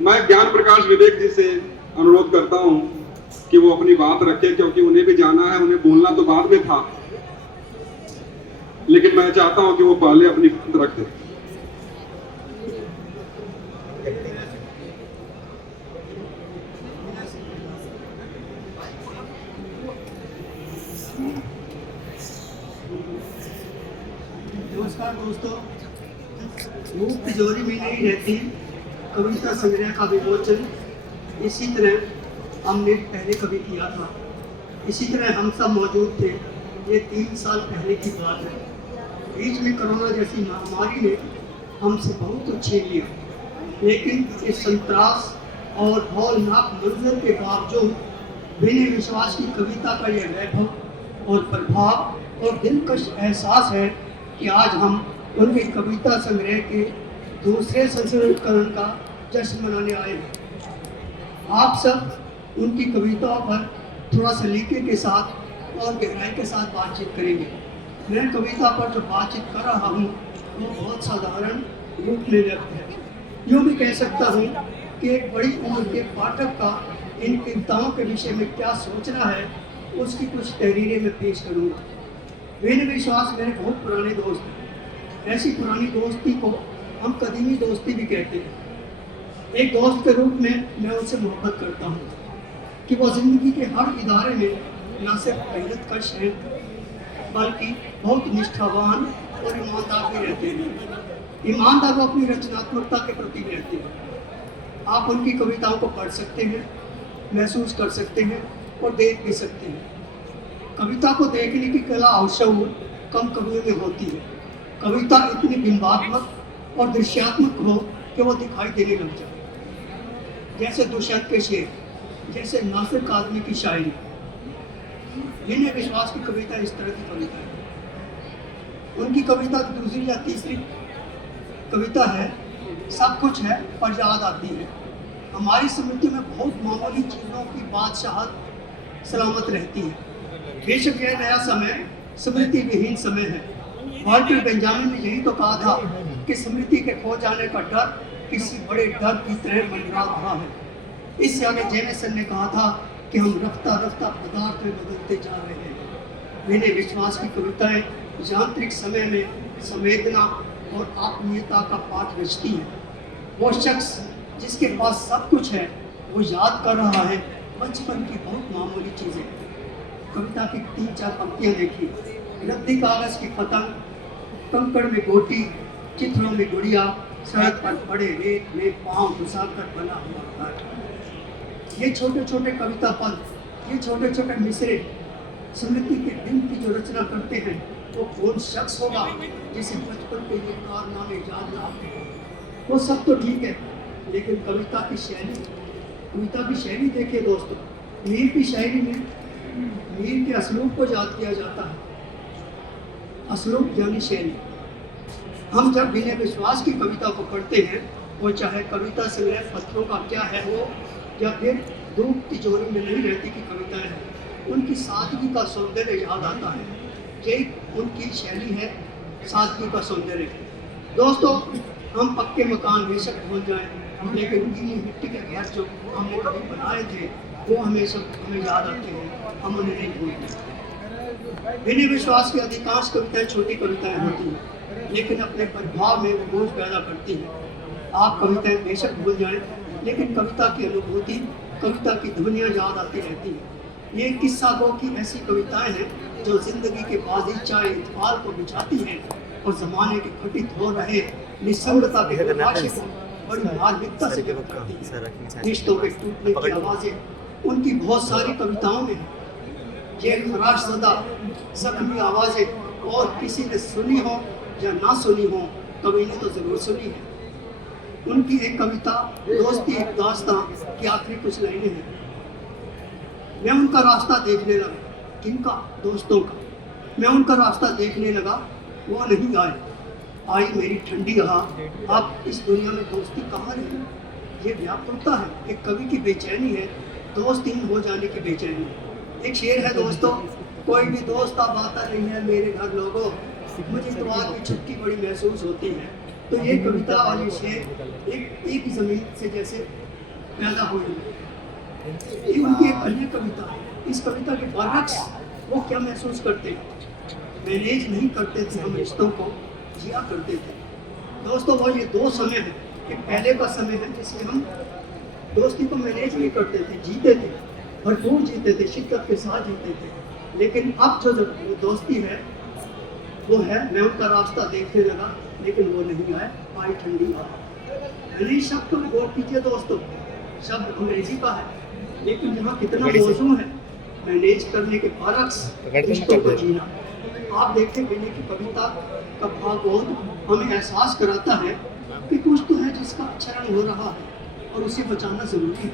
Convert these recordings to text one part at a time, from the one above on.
मैं ज्ञान प्रकाश विवेक जी से अनुरोध करता हूं कि वो अपनी बात रखे, क्योंकि उन्हें भी जाना है। उन्हें बोलना तो बाद में था, लेकिन मैं चाहता हूं कि वो पहले अपनी बात रखें। नमस्कार दोस्तों, मुंह तिजोरी में नहीं रहती, कविता संग्रह का विमोचन इसी तरह हमने पहले कभी किया था। इसी तरह हम सब मौजूद थे। ये 3 साल पहले की बात है। बीच में कोरोना जैसी महामारी ने हमसे बहुत कुछ छीन लिया, लेकिन इस संतरास और हौलनाक मंजर के बावजूद बिना विश्वास की कविता का यह वैभव और प्रभाव और दिलकश एहसास है कि आज हम उनके कविता संग्रह के दूसरे संस्करण का जश्न मनाने आए हैं। आप सब उनकी कविताओं पर थोड़ा सलीके के साथ और गहराई के साथ बातचीत करेंगे। मैं कविता पर जो बातचीत कर रहा हूँ वो बहुत साधारण रूप में व्यक्त है। यूँ भी कह सकता हूँ कि एक बड़ी उम्र के पाठक का इन कविताओं के विषय में क्या सोचना है, उसकी कुछ तहरीरें मैं पेश करूँगा। मेरे विश्वास मेरे बहुत पुराने दोस्त हैं। ऐसी पुरानी दोस्ती को हम कदीमी दोस्ती भी कहते हैं। एक दोस्त के रूप में मैं उनसे मोहब्बत करता हूँ कि वो ज़िंदगी के हर इदारे में न सिर्फ मेहनतकश हैं, बल्कि बहुत निष्ठावान और ईमानदार भी रहते हैं। ईमानदार वो अपनी रचनात्मकता के प्रति रहते हैं। आप उनकी कविताओं को पढ़ सकते हैं, महसूस कर सकते हैं और देख भी सकते हैं। कविता को देखने की कला और शऊर कम कवियों में होती है। कविता इतनी बिंबात्मक और दृश्यात्मक हो कि वो दिखाई देने लग जाए, जैसे दुष्यंत के शेर, जैसे नासिर काज़मी की शायरी। बिना विश्वास की कविता इस तरह की कविता है। उनकी कविता की दूसरी या तीसरी कविता है सब कुछ है पर याद आती है। हमारी स्मृति में बहुत मामूली चीज़ों की बादशाहत सलामत रहती है। बेशक यह नया समय स्मृति विहीन समय है। वॉल्टर बेंजामिन ने यही तो कहा था कि स्मृति के खो जाने का डर किसी बड़े डर की तरह मंडरा रहा है। इस सियाने जेमेसन ने कहा था कि हम रफ्ता रफ्ता पदार्थ में बदलते जा रहे हैं। मैंने विश्वास की कविताएं यांत्रिक समय में संवेदना और आत्मीयता का पाठ रचती हैं। वो शख्स जिसके पास सब कुछ है वो याद कर रहा है बचपन की बहुत मामूली चीज़ें। कविता की 3-4 पंक्तियाँ देखिए। रद्दी कागज की पतंग, कंकड़ में गोटी, चित्रों में गुड़िया, सड़क पर पड़े रेत में पाँव घुसाकर बना हुआ घर। ये छोटे छोटे कविता पद, ये छोटे छोटे मिसरे स्मृति के दिन की जो रचना करते हैं, वो कौन शख्स होगा जिसे बचपन के ये कारनामे याद ना आते हैं। वो सब तो ठीक है, लेकिन कविता की शैली देखिए दोस्तों। मीर की शायरी में मीर के असलूब को याद किया जाता है। असलूब यानी शैली। हम जब बिना विश्वास की कविता को पढ़ते हैं, वो चाहे कविता संग्रह पत्रों का क्या है हो, या फिर धूप तिजोरी में नहीं रहती की कविताएं हैं, उनकी सादगी का सौंदर्य याद आता है। यही उनकी शैली है, सादगी का सौंदर्य। दोस्तों, हम पक्के मकान बेशक भूल जाएं, लेकिन गीली मिट्टी के घर जो हमने कभी बनाए थे वो हमेशा हमें याद आते हैं, हम उन्हें नहीं भूलते। बिना विश्वास की अधिकांश कविताएं छोटी कविताएं होती हैं, लेकिन अपने प्रभाव में वो बोझ पैदा करती हैं। आप कविताएं बेशक भूल जाएं, लेकिन कविता की अनुभूति, कविता की ध्वनियाँ याद आती रहती हैं। ये किस्सा गो की ऐसी कविताएं हैं जो जिंदगी के बाज़ीचाए इत्फाल को बुझाती हैं और ज़माने के घटित हो रहे निसंगता के तमाशे को बड़ी धार्मिकता से व्यक्त करती है। रिश्तों के टूटने की आवाज़ें उनकी बहुत सारी कविताओं में है। ये खराश ज़दा जख्मी आवाज़ें और किसी ने सुनी हो या ना सुनी हो, कवि ने तो ज़रूर सुनी है। उनकी एक कविता दोस्ती एक दास्तां की आखिरी कुछ लाइनें हैं। मैं उनका रास्ता देखने लगा। किनका? दोस्तों का। मैं उनका रास्ता देखने लगा, वो नहीं आए। आई मेरी ठंडी हवा, अब इस दुनिया में दोस्ती कहाँ रही। ये व्याकुलता है, एक कवि की बेचैनी है, दोस्तीन हो जाने की बेचैनी। एक शेर है दोस्तों, कोई भी दोस्त अब आता नहीं है मेरे घर लोगों, मुझे इतवार की छुट्टी बड़ी महसूस होती है। तो ये कविता और ये शेर एक ही जमीन से जैसे पैदा हुए। ये उनकी एक अन्य कविता है। इस कविता के बरअक्स वो क्या महसूस करते हैं, मैनेज नहीं करते थे हम रिश्तों को, जिया करते थे। दोस्तों वो ये दो समय है, एक पहले का समय है जिसमें हम दोस्ती को मैनेज नहीं करते थे, जीते थे, भरपूर जीते थे, शिद्दत के साथ जीते थे। लेकिन अब जो वो दोस्ती है वो है, मैं उनका रास्ता देखने लगा लेकिन वो नहीं आए, आई ठंडी हवा। मैंने इस शब्द को गौर कीजिए दोस्तों, शब्द अंग्रेजी का है लेकिन यहाँ कितना मौजूद है मैनेज करने के बरअक्स रिश्तों को जीना। आप देखें विनय की कविता का भाव बहुत हमें एहसास कराता है कि कुछ तो है जिसका आचरण हो रहा है और उसे बचाना जरूरी है।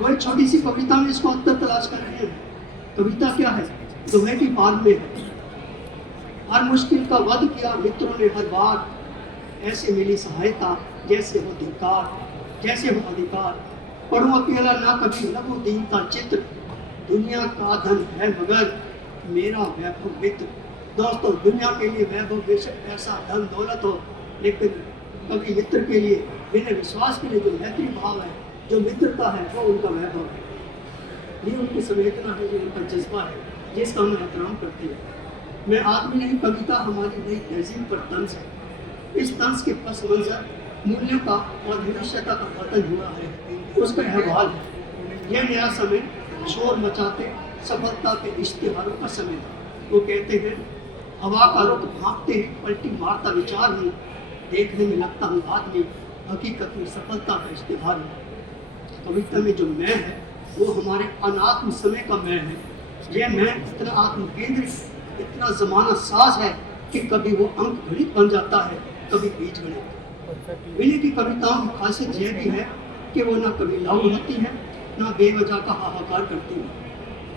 वो एक छोटी सी कविता में इसको उत्तर तलाश कर रहे हैं। कविता क्या है, दोहे की बाल में है। हर मुश्किल का वध किया मित्रों ने हर बार, ऐसे मिली सहायता जैसे हो धिक्कार, जैसे हो अधिकार। पढ़ो अकेला ना कभी लघु दीन का चित्र, दुनिया का धन है मगर मेरा वैभव मित्र। दोस्तों दुनिया के लिए वैभव बेशक पैसा धन दौलत हो, लेकिन कभी मित्र के लिए, बिना विश्वास के लिए जो मैत्री भाव है, जो मित्रता है, वो उनका वैभव है। ये उनकी संवेदना है, जो उनका जज्बा है, जिसका हम एहतराम करते हैं। मैं आदमी नहीं, कविता हमारी नई तहजीब पर तंज है। इस तंज के पस मंजर मूल्यों का और मनुष्यता का पतन हुआ है, उसका अहवाल है। यह नया समय शोर मचाते सफलता के इश्तिहारों का समय था। वो कहते हैं हवा का रुख भागते हैं, पलटी मारता विचार हूँ, देखने में लगता हूँ आदमी, हकीकत में सफलता का इश्तिहार हूँ। कविता में जो मैं है वो हमारे अनात्म समय का मैं है। यह मैं इतना आत्म केंद्रित, इतना जमाना साज है कि कभी वो अंक गणित बन जाता है, कभी बीज गणित। विनय की कविताओं की खासियत यह भी है कि वो ना कभी लाऊ होती है, ना बेवजह का हाहाकार करती है।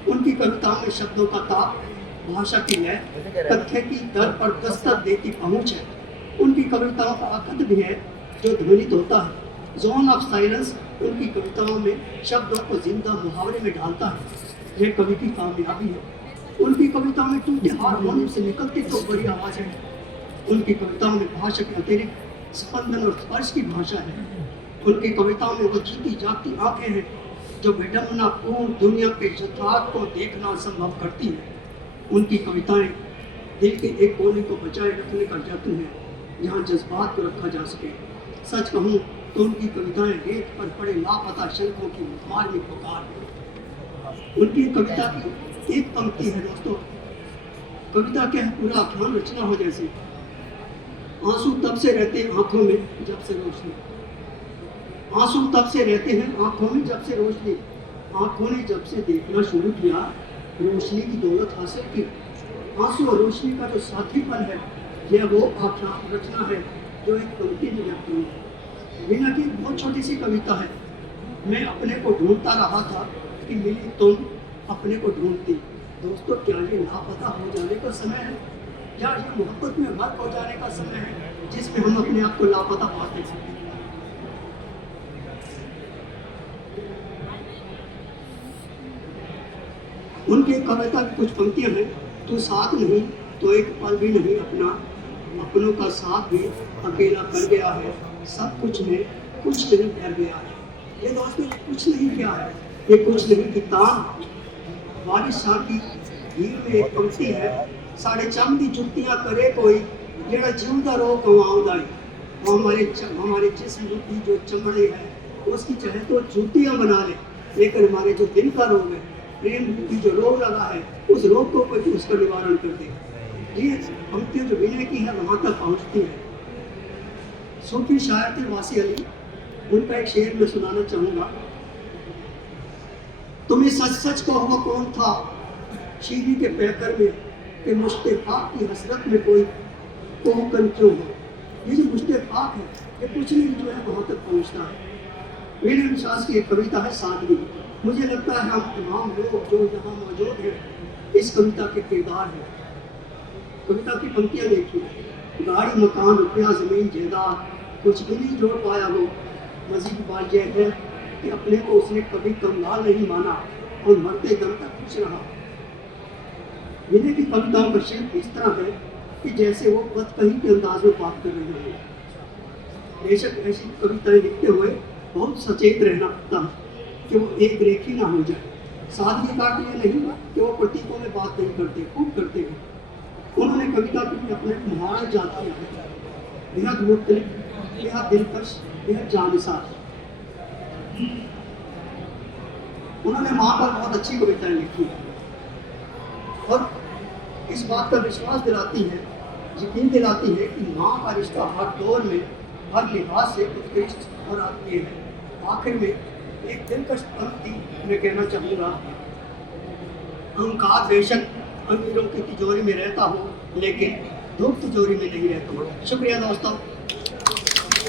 उनकी कविताओं में शब्दों का ताप, भाषा की लय, तथ्य की दर पर दस्तक देती पहुंच है। उनकी कविताओं का अकद भी है जो ध्वनित होता है। जोन ऑफ साइलेंस उनकी कविताओं में शब्दों को जिंदा मुहावरे में डालता है। यह कवि की कामयाबी है। उनकी कविताओं में टूटे हारमोनियम से निकलती तो बड़ी आवाज़ है। उनकी कविताओं में भाषा के अतिरिक्त स्पंदन और स्पर्श की भाषा है। उनकी कविताओं में वो जीती जागती आंखें हैं जो विडम्बना पूर्ण दुनिया के यथार्थ को देखना संभव करती है। उनकी कविताएं दिल के एक कोने को बचाए रखने का यत्न है जहाँ जज्बात को रखा जा सके। सच कहूँ तो उनकी कविताएं रेत पर पड़े लापता शंखों की मार्मिक पुकार है। उनकी कविता की एक पंक्ति है दोस्तों, कविता क्या है, पूरा आख्यान रचना हो जैसे। आंसू तब से रहते हैं आंखों में जब से रोशनी, आंसू तब से रहते हैं आंखों में जब से रोशनी, आंखों ने जब से देखना शुरू किया रोशनी की दौलत हासिल की। आंसू और रोशनी का जो साथीपन है यह वो आख्यान रचना है जो एक पंक्ति में व्यक्त हुई है। वीणा की बहुत छोटी सी कविता है। मैं अपने को ढूंढता रहा था कि मिली तुम अपने को ढूंढती। दोस्तों क्या ये लापता हो जाने का समय है या ये मोहब्बत में गर्क हो जाने का समय है जिसमें हम अपने आप को लापता पाते हैं। उनकी कविता की कुछ पंक्तियां हैं। तू साथ नहीं तो एक पल भी नहीं अपना, अपनों का साथ भी अकेला कर गया है, सब कुछ में कुछ नहीं कर गया है। ये दोस्तों कुछ नहीं किया है, ये कुछ नहीं की तान। बारिश शाह की हीर में एक पंक्ति है, साढ़े चमदी जुत्तियां करे कोई जेड़ा जीवदा रो कमाऊंदा है। हमारे जिस्म की जो चमड़े है उसकी चाहे तो जूतियां बना ले, लेकिन हमारे जो दिल का रोग है, प्रेम की जो रोग लगा है, उस रोग को कोई उसका निवारण कर दे। ये पंक्तियां जो विनय की है वहां तक पहुंचती है। सूफी शायर थे वासी अली, उनका एक शेर में सुनाना चाहूंगा। तुम्हें सच सच कहो वो कौन था शीरी के पैकर में कि मुश्ताक की हसरत में कोई कोहकन क्यों हो। ये जो मुश्ताक है ये कुछ नहीं जो है वहां तक पहुंचता है। वीर विश्वास की एक कविता है सादगी। मुझे लगता है हम तमाम लोग जो यहाँ मौजूद हैं इस कविता के किरदार हैं। कविता की पंक्तियाँ देखिए, गाड़ी मकान रुपया ज़मीन जायदाद कुछ भी नहीं जोड़ पाया वो, मजीद बात यह है कि अपने को उसने कभी कंगाल नहीं माना और मरते दम तक खुश रहा। विनय की कविताओं का शिल्प इस तरह है कि जैसे वो बदकही के अंदाज में बात कर रहे हैं। बेशक ऐसी कविताएं लिखते हुए बहुत सचेत रहना पड़ता है कि वो एक रेखी ना हो जाए। सादगी का ये नहीं कि वो प्रतीकों में बात नहीं करते, खूब करते हैं। उन्होंने कविता के लिए अपने महान जात किया है, बेहद मुख्तलिफ, बेहद दिलकश, बेहद जानिसार। उन्होंने माँ पर बहुत अच्छी कविताएं लिखी हैं और इस बात का विश्वास दिलाती है, यकीन दिलाती है कि माँ का रिश्ता हर दौर में हर लिहाज से उत्कृष्ट और आत्मीय है। आखिर में एक दिलकश पंक्ति मैं कहना चाहूँगा, अहंकार बेशक अमीरों की तिजोरी में रहता हो, लेकिन धूप तिजोरी में नहीं रहता। शुक्रिया दोस्तों।